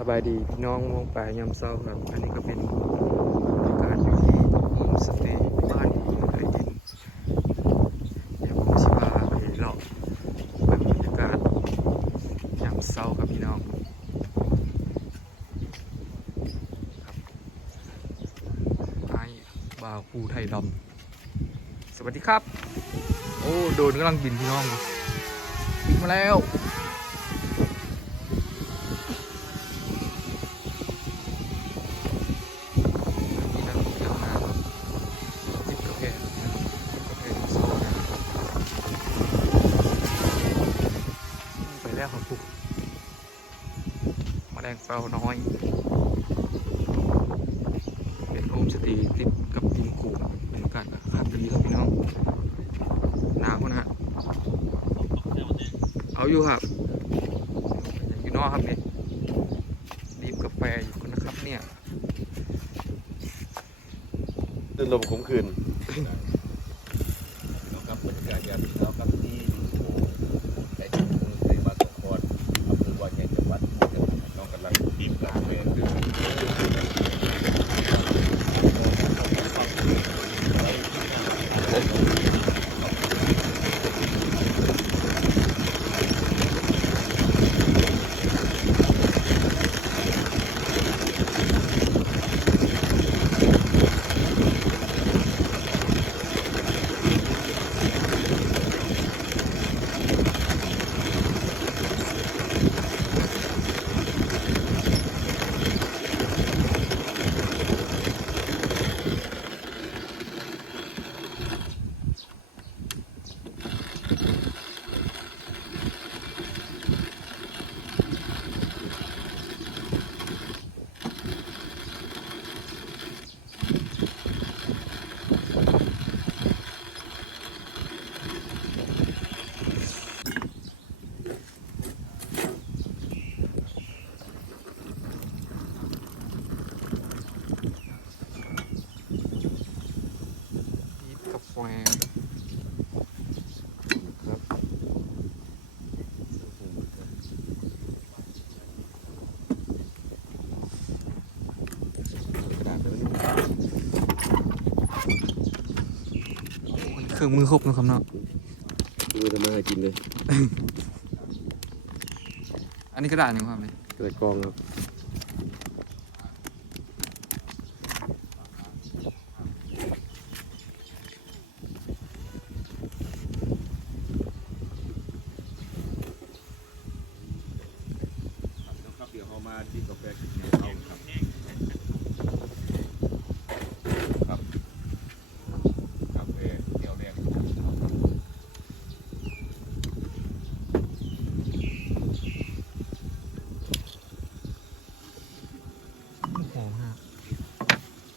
สบายดีพี่น้องมองไปยามเศร้าครับ อันนี้ก็เป็นบรรยากาศอยู่ที่โฮมสเตย์บ้านไอดินเดี๋ยวผมสิพาไปเลาะเบิ่งบรรยากาศยามเศร้าครับพี่น้องครับไอ้บ่าวภูไทยดำสวัสดีครับ โอ้โดนกำลังบินพี่น้องบินมาแล้ว มีนักท่องเที่ยวมาจิบกาแฟจิบกาแฟโซ่นะไป แล้วครับปุ๊บแมาแรงเฝ้าน้อย เป็นโฮมสตย์ติดกับกินกูบรรยากาศก็ขับดีครับพี่น้องหนาวนะฮะเอาอยู่ครับ อยู่นอกครับเนี่ยดีบกาแฟอยู่นะครับเนี่ยตื่นลมขมขืน เรากับบรรยากาศยามเช้าครับที่โอ้ในที่กรุงเทพมหานครอำเภอวาใหญ่จังหวัดมุกดาหารน้องกำลังกินกาแฟดื่มนีบกาแฟครับมัน เครื่องมือครบนะครับเนาะดูทำมาหากินเลย อันนี้กระดาษหนึ่งครับเนี่ยกระกองครับครับเดี๋ยวเรามา ที่กาแฟกินแนวเอาครับครับกาแฟเดียวแรกหอมฮะ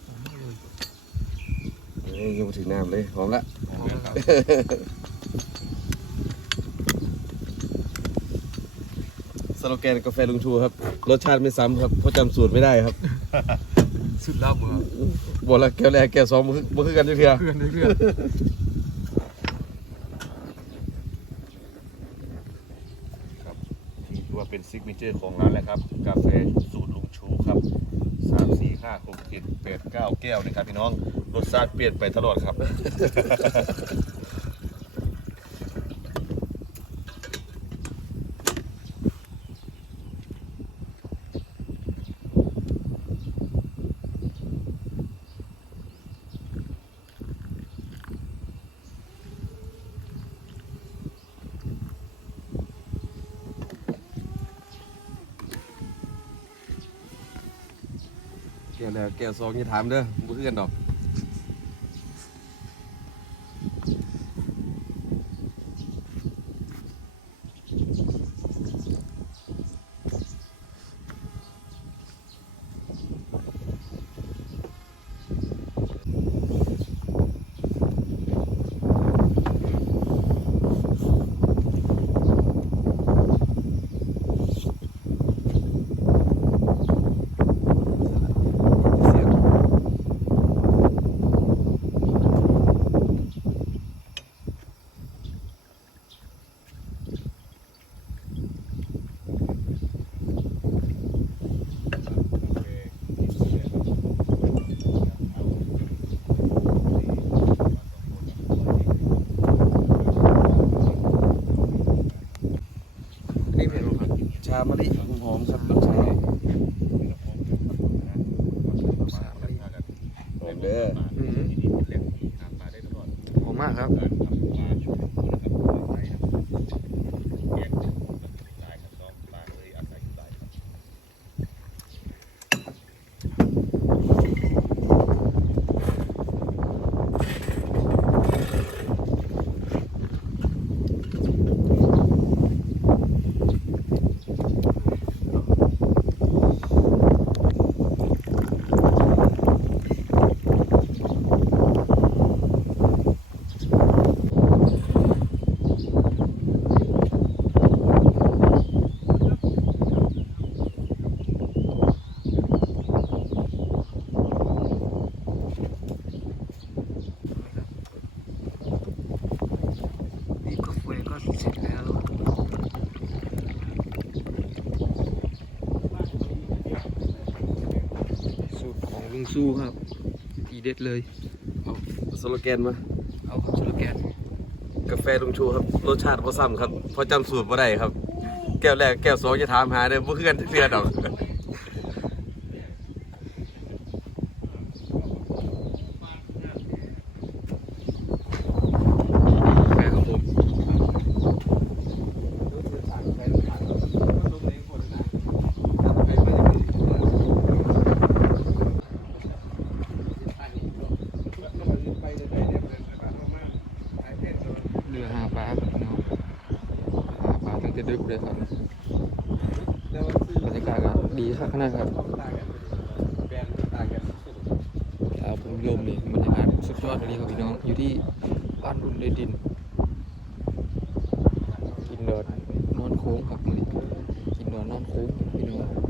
หอมมากเลยเอ้ยยังมาถึงน้ำเลยหอมละ หอมครับ สโลแกนกาแฟลุงชูครับ รสชาติไม่ซ้ำครับเพราะจำสูตรไม่ได้ครับ สุดลับเหรอบอกแล้วแก้วแรกแก้วสองบ่คือบ่คือกันเพื่อเพื่อนเพื่อนนี่ถือว่าเป็นซิกเนเจอร์ของร้านแหละครับ กาแฟสูตรลุงชูครับสามสี่ห้าหกเจ็ดแปดเก้าแก้วนะครับพี่น้องรสชาติเปลี่ยนไปตลอดครับ แก้วแก้วซองอย่ถามเด้อบ่คือกันดอก เด้อ อืมเลี้ยงที่หาปลาได้ตลอดหอมมากครับ การทำปลาช่วยผู้นะครับปลาไทยครับแยกเป็นหลายครับน้องปลาเลยอาศัยอยู่หลายครับ นี่กาแฟก็เสร็จแล้ว สูตรขอ งลุงสู้ครับทีเด็ดเลยสโลแกนมา เอาครับสโลแกน กาแฟลุงชูครับ รสชาติบ่ซ้ำครับเพราะจำสูตรบ่ได้ครับ แก้วแรกแก้วสองจะถามหาเด้อบ่คือกันเทื่อดอก แฟครับผมเรือหาปลาครับพี่น้องหาปลาตั้งแต่ดึกเลยครับบรรยากาศก็ดีครับขนาดครับเอาผมโยมนี่บรรยากาศสุดยอดเลยครับพี่น้องอยู่ที่บ้านรุ่นเดดิน กินเดินนอนโค้งครับมื้อนี้กินเดินนอนโค้งพี่น้อง